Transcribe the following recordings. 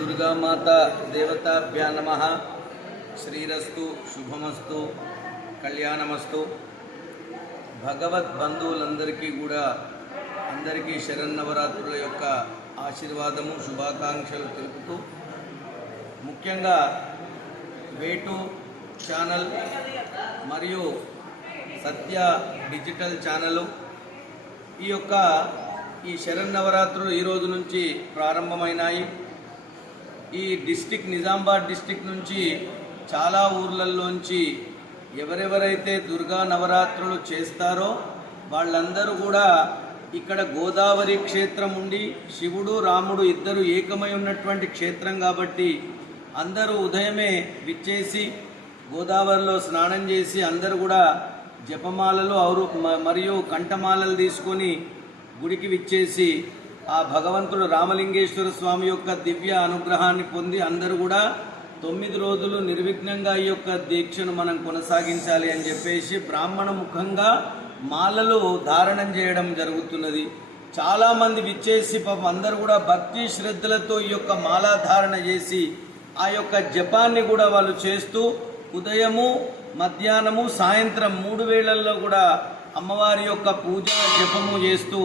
दुर्गामाता देवताभ्या नमः। श्रीरस्तु शुभमस्तु कल्याणमस्तु। భగవద్ బంధువులందరికీ కూడా అందరికీ శరన్నవరాత్రుల యొక్క ఆశీర్వాదము శుభాకాంక్షలు తెలుపుతూ ముఖ్యంగా వేటు ఛానల్ మరియు సత్య డిజిటల్ ఛానల్ ఈ శరన్నవరాత్రులు ఈ రోజు నుంచి ప్రారంభమైనాయి। ఈ డిస్ట్రిక్ట్ నిజామాబాద్ డిస్ట్రిక్ట్ నుంచి చాలా ఊర్లలోంచి ఎవరెవరైతే దుర్గా నవరాత్రులు చేస్తారో వాళ్ళందరూ కూడా ఇక్కడ గోదావరి క్షేత్రం ఉండి శివుడు రాముడు ఇద్దరు ఏకమై ఉన్నటువంటి క్షేత్రం కాబట్టి అందరూ ఉదయమే విచ్చేసి గోదావరిలో స్నానం చేసి అందరూ కూడా జపమాలలు మరియు కంఠమాలలు తీసుకొని గుడికి విచ్చేసి ఆ భగవంతుడు రామలింగేశ్వర స్వామి యొక్క దివ్య అనుగ్రహాన్ని పొంది అందరూ కూడా 9 రోజులు నిర్విఘ్నంగా ఈ యొక్క దీక్షను మనం కొనసాగించాలి అని చెప్పేసి బ్రాహ్మణ ముఖంగా మాలలు ధారణం చేయడం జరుగుతున్నది। చాలామంది విచ్చేసి పాపం అందరూ కూడా భక్తి శ్రద్ధలతో ఈ యొక్క మాలా ధారణ చేసి ఆ యొక్క జపాన్ని కూడా వాళ్ళు చేస్తూ ఉదయము మధ్యాహ్నము సాయంత్రం 3 వేళల్లో కూడా అమ్మవారి యొక్క పూజ జపము చేస్తూ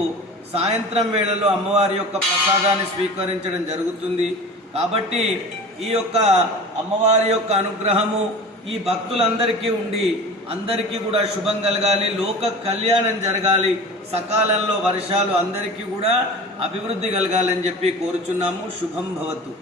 సాయంత్రం వేళలో అమ్మవారి యొక్క ప్రసాదాన్ని స్వీకరించడం జరుగుతుంది। కాబట్టి ఈ యొక్క అమ్మవారి యొక్క అనుగ్రహము ఈ భక్తులందరికీ ఉండి అందరికీ కూడా శుభం కలగాలి, లోక కళ్యాణం జరగాలి, సకాలంలో వర్షాలు అందరికీ కూడా అభివృద్ధి కలగాలని చెప్పి కోరుచున్నాము। శుభం భవతు।